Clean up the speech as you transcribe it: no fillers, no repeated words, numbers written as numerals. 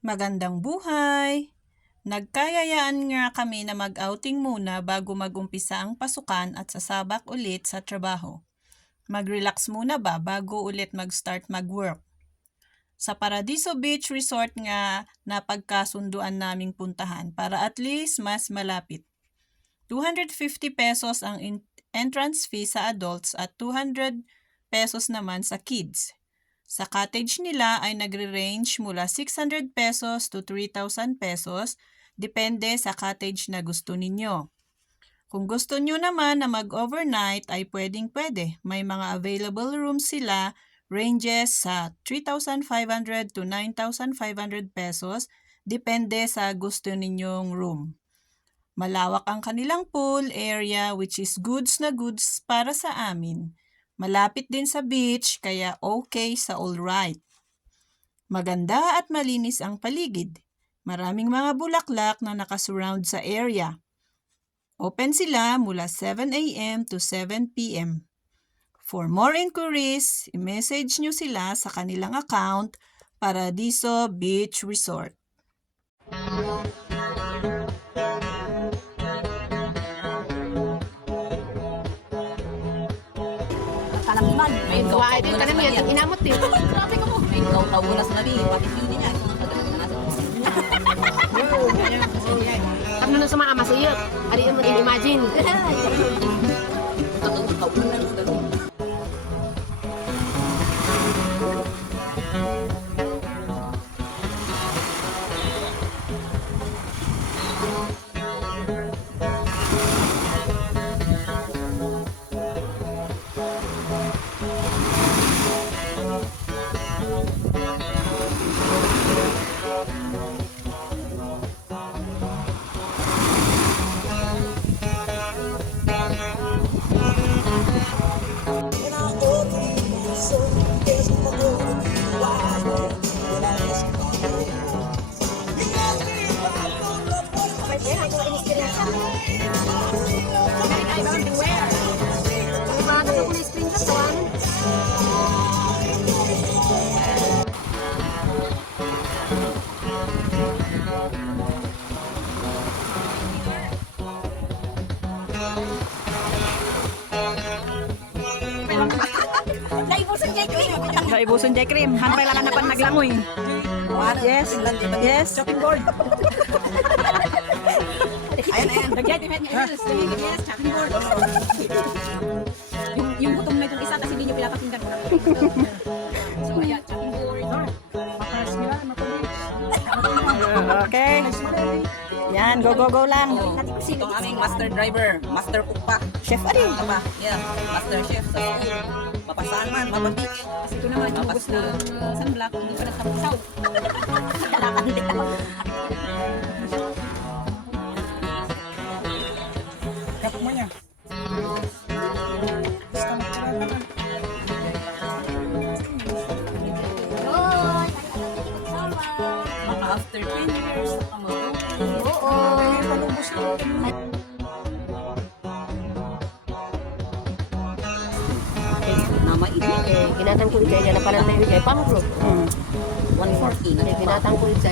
Magandang buhay! Nagkayayaan nga kami na mag-outing muna bago mag-umpisa ang pasukan at sasabak ulit sa trabaho. Mag-relax muna ba bago ulit mag-start mag-work? Sa Paradiso Beach Resort nga napagkasunduan naming puntahan para at least mas malapit. 250 pesos ang entrance fee sa adults at 200 pesos naman sa kids. Sa cottage nila ay nagre-range mula 600 pesos to 3,000 pesos, depende sa cottage na gusto ninyo. Kung gusto nyo naman na mag-overnight ay pwedeng-pwede. May mga available rooms sila, ranges sa 3,500 to 9,500 pesos, depende sa gusto ninyong room. Malawak ang kanilang pool area which is goods na goods para sa amin. Malapit din sa beach kaya okay sa all right. Maganda at malinis ang paligid. Maraming mga bulaklak na nakasurround sa area. Open sila mula 7 a.m. to 7 p.m. For more inquiries, i-message nyo sila sa kanilang account Paradiso Beach Resort. Kalamiman. May Wah, din ka naman yan. Inamot din. Grabe ka mo. May ikaw mo na sa nabi. Bakit yun niya? Kami na sa mga masuyot. Ari mo din imagine. Ikaw mo na nung gano'n. Naibuson jay cream. Hampay lang na pan naglangoy. Yes. Yes. Shopping board. Ayan. Yes, chopping board. Yung gutom na itong isa kasi hindi nyo pinapakinggan. So, ayan, chopping board. Okay. Yan, go lang. Ito ang aming master driver. Master cook pa. Chef Ari. Ito ba? Yeah. Master chef sa school. Mapasaan man, mabatik. Kasi ito naman, yung ubos ng sunblock, hindi pa nagsapasaw. Kailangan din. Kapag mo niya. Basta magtsirata ka. Mga after 10 years, Ay, palubos na. na mainit. Ginatang ko ito. Yan na panan na yun. Pamuklo. 140 na. Ginatang ko ito.